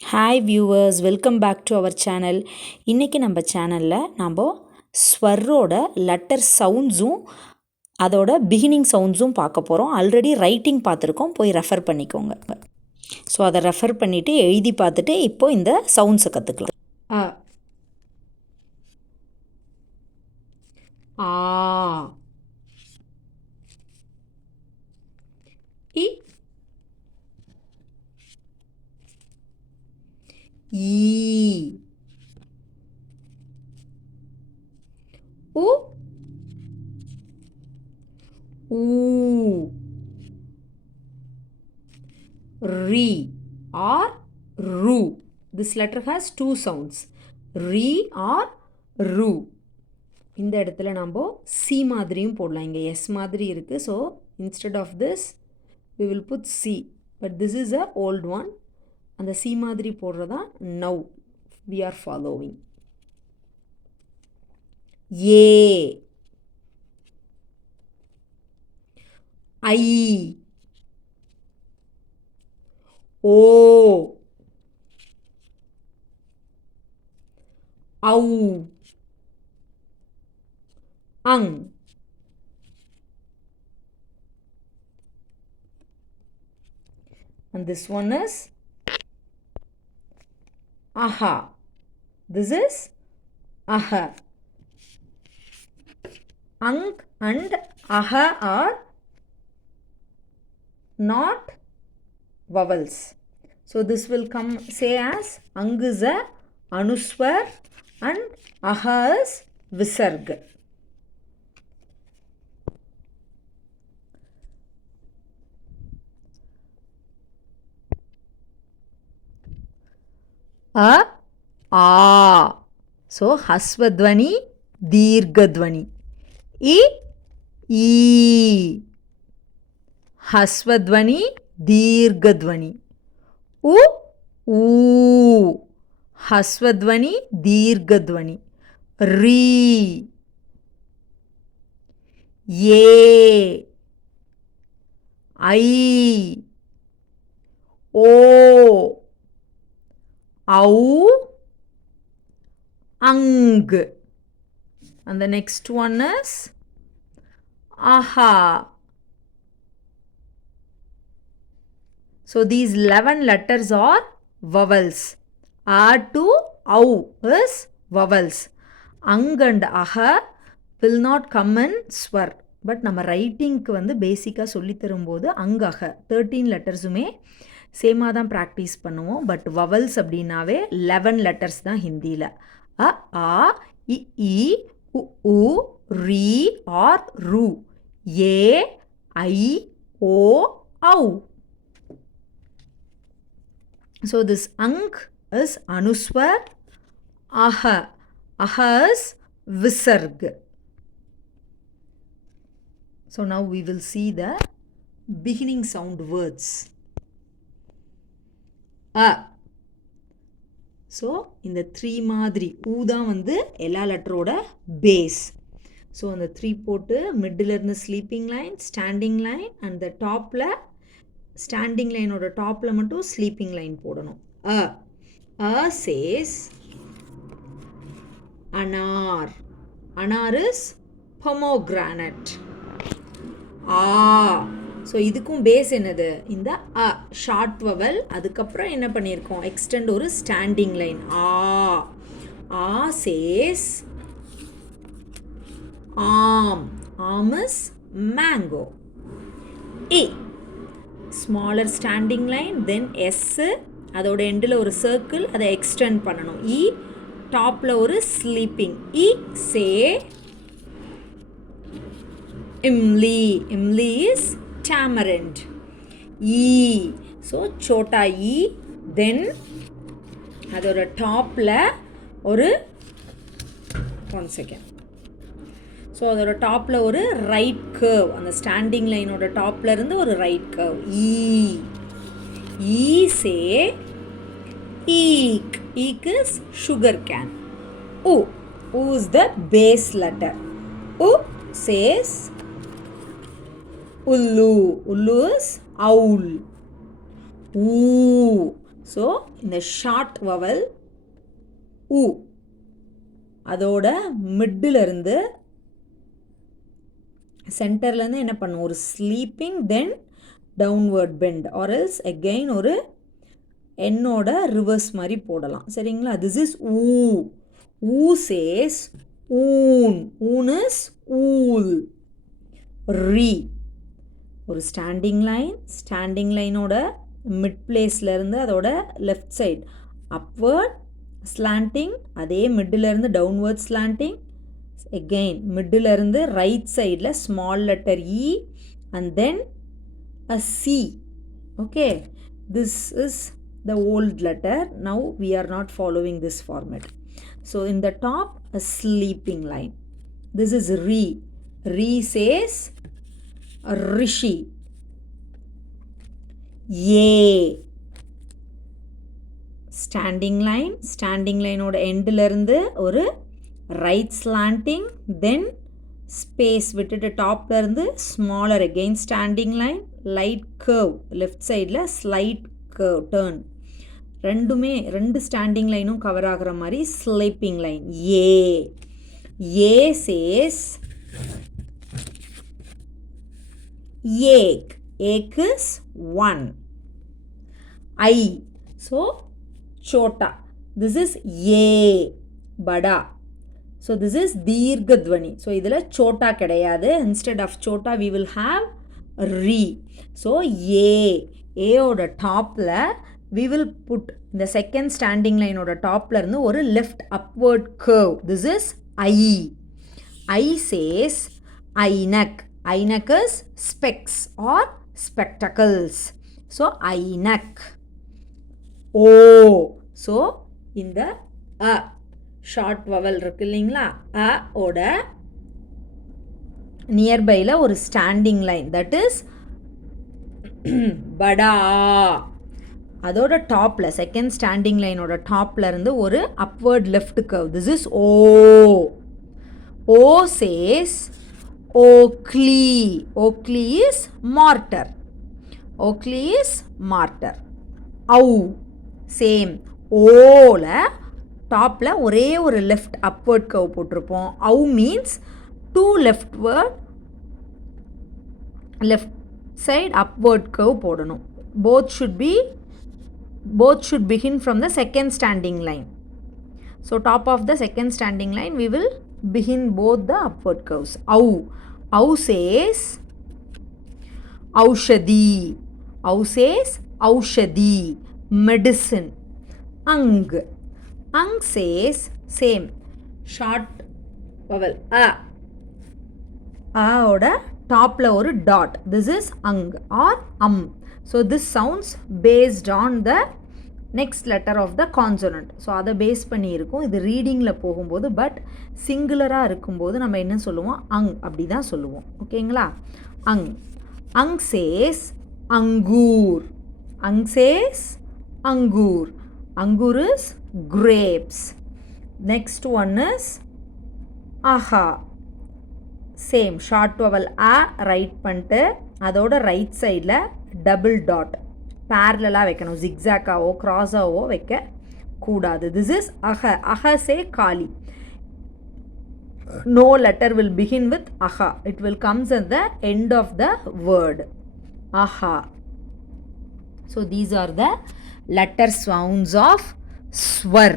Hi viewers, welcome back to our channel. இன்றைக்கி நம்ம சேனலில் நம்ம ஸ்வரோட லெட்டர் சவுண்ட்ஸும் அதோட பிகினிங் சவுண்ட்ஸும் பார்க்க போகிறோம். ஆல்ரெடி ரைட்டிங் பார்த்துருக்கோம், போய் ரெஃபர் பண்ணிக்கோங்க. ஸோ அதை ரெஃபர் பண்ணிவிட்டு எழுதி பார்த்துட்டு இப்போது இந்த சவுண்ட்ஸை கற்றுக்கலாம். ஆ இ ஈ உ ஊ ரி or ru. This letter has two sounds, ri or ru. இந்த இடத்துல நம்ம சி மாதிரியும் போடலாம். இங்கே எஸ் மாதிரி இருக்குது. So instead of this we will put C, but this is a old one. அந்த சி மாதிரி போடுறதா now we are following. ஏ ஐ ஓ ஔ அங் and this one is aha. This is aha. Ang and aha are not vowels. So this will come say as ang is a anuswar and aha is visarg. A uh. So hasvadvani दीर्घध्वनि. I E hasvadvani दीर्घध्वनि. U ऊ hasvadvani दीर्घध्वनि. री ये आई ओ au ang, and the next one is aha. So these 11 letters are vowels. A to au is vowels. Ang and aha will not come in swar, but நம்ம ரைட்டிங்க்கு வந்து பேசிக்காக சொல்லித்தரும்போது அங்காக 13 லெட்டர்ஸுமே சேமாக தான் practice பண்ணுவோம். But vowels அப்படின்னாவே 11 letters தான் ஹிந்தியில். அ ஆ இ ஈ உ ஊ ரி ஆர் ரு ஏ ஐ ஓ ஔ. So this ang is anuswar, aha. Aha is visarg. So now we will see the beginning sound words. A. So இந்த த்ரீ மாதிரி ஊ தான் வந்து எல்லா லெட்டரோட பேஸ். ஸோ அந்த த்ரீ போட்டு மிட்டில் இருந்து ஸ்லீப்பிங் லைன், ஸ்டாண்டிங் லைன், அந்த டாப்பில் ஸ்டாண்டிங் லைனோட டாப்பில் மட்டும் ஸ்லீப்பிங் லைன் போடணும். அ அ சேஸ் அனார். அனார் இஸ் பொமோகிரானட். ஆ. ஸோ இதுக்கும் பேஸ் என்னது? இந்த அ ஷார்ட் வவல். அதுக்கப்புறம் என்ன பண்ணியிருக்கோம்? எக்ஸ்டெண்ட் ஒரு ஸ்டாண்டிங் லைன். ஆ ஆ சேஸ் ஆம். Am is mango. E smaller standing line, then S, அதோட எண்டில் ஒரு சர்க்கிள், அதை எக்ஸ்டெண்ட் பண்ணணும். இ டாப்பில் ஒரு sleeping. E say imli. Imli is tamarind. E. So chota e. Then அதோட டாப்பில் ஒரு 1 செகண்ட். ஸோ அதோட டாப்பில் ஒரு ரைட் கர்வ், அந்த ஸ்டாண்டிங் லைனோட டாப்பில் இருந்து ஒரு ரைட் கர்வ். ஈ ஈ சே ஈக். ஈக் இஸ் சுகர் கேன். உ உ இஸ் த பேஸ் லெட்டர். உ says ullu. Ullu is owl. Ooh. So இந்த ஷார்ட் வவல் ஊ அதோட மிட்டில் இருந்து சென்டர்லேருந்து என்ன பண்ணும், ஒரு sleeping then downward bend or else again ஒரு என்னோட ரிவர்ஸ் மாதிரி போடலாம். சரிங்களா? திஸ் இஸ் ஊ. ஊ சேஸ் ஊன். ஊன் இஸ் ஊல். ரீ ஒரு ஸ்டாண்டிங் லைன். ஸ்டாண்டிங் லைனோட மிட் பிளேஸ்லேருந்து அதோட லெஃப்ட் சைட் அப்வர்ட் ஸ்லாண்டிங், அதே மிட்டிலேருந்து டவுன்வர்ட் ஸ்லாண்டிங், எகெயின் மிட்டிலேருந்து ரைட் சைடில் small letter E and then a C. Okay, this is the old letter. Now we are not following this format. So in the top, a sleeping line. This is Re. Re says Rishi. Ye. Standing line. Standing line oda end la irundhu oru right slanting, then space விட்டுட்டு டாப்ல இருந்து smaller again standing line, light curve left sideல slight curve turn, ரெண்டு standing லைனும் cover ஆகிற மாதிரி sleeping line. ஏ says ஏக். ஏக் இஸ் 1. ஐ ஸோ சோட்டா. திஸ் இஸ் ஏ படா. So this is தீர்க்க துவனி. ஸோ இதில் சோட்டா கிடையாது. இன்ஸ்டெட் ஆஃப் சோட்டா we will have ரீ. ஸோ ஏயோட டாப்பில் we will put இந்த செகண்ட் ஸ்டாண்டிங் லைனோட டாப்பில் இருந்து ஒரு left upward curve. This is ஐ. ஐ சேஸ் ஐனக். ஐனக் is specs or spectacles. So ஐனக். ஓ ஸோ இந்த அ ஷார்ட் வவல் இருக்கு இல்லைங்களா, அ ஓட நியர்பையில் ஒரு ஸ்டாண்டிங் லைன் தட் இஸ் படா. அதோட டாப்பில் செகண்ட் ஸ்டாண்டிங் லைனோட டாப்பில் இருந்து ஒரு upward left curve. This is ஓ. ஓ சேஸ் ஓக்லி. ஓக்லி இஸ் மார்டர். ஓக்லி இஸ் மார்டர். ஔ சேம். ஓல டாப்பில் ஒரே ஒரு லெஃப்ட் அப்வர்ட் கர்வ் போட்டிருப்போம். ஔ means 2 left side upward curve போடணும். Both should begin from the second standing line. So top of the second standing line we will begin both the upward curves. Au says aushadi. Au says aushadi, medicine. Ang says same short vowel a. ஓட டாப்பில் ஒரு dot. This is அங் or அம். So this sounds based on the next letter of the consonant. So அதை பேஸ் பண்ணி இருக்கும் இது ரீடிங்கில் போகும்போது. பட் சிங்குலராக இருக்கும்போது நம்ம என்ன சொல்லுவோம், அங் அப்படி தான் சொல்லுவோம். ஓகேங்களா? அங். அங் சேஸ் அங்கூர். அங் சேஸ் அங்கூர். அங்கூர் is grapes. Next one is aha. Same short vowel அ ரைட் பண்ணிட்டு அதோட ரைட் சைடில் டபுள் டாட் பேரலாக வைக்கணும். ஜிக்ஸாக்காவோ க்ராஸாவோ வைக்க கூடாது. திஸ் இஸ் அஹ. அஹ சே காலி. No letter will begin with aha. It will comes at the end of the word. Aha. So these are the letter sounds of swar.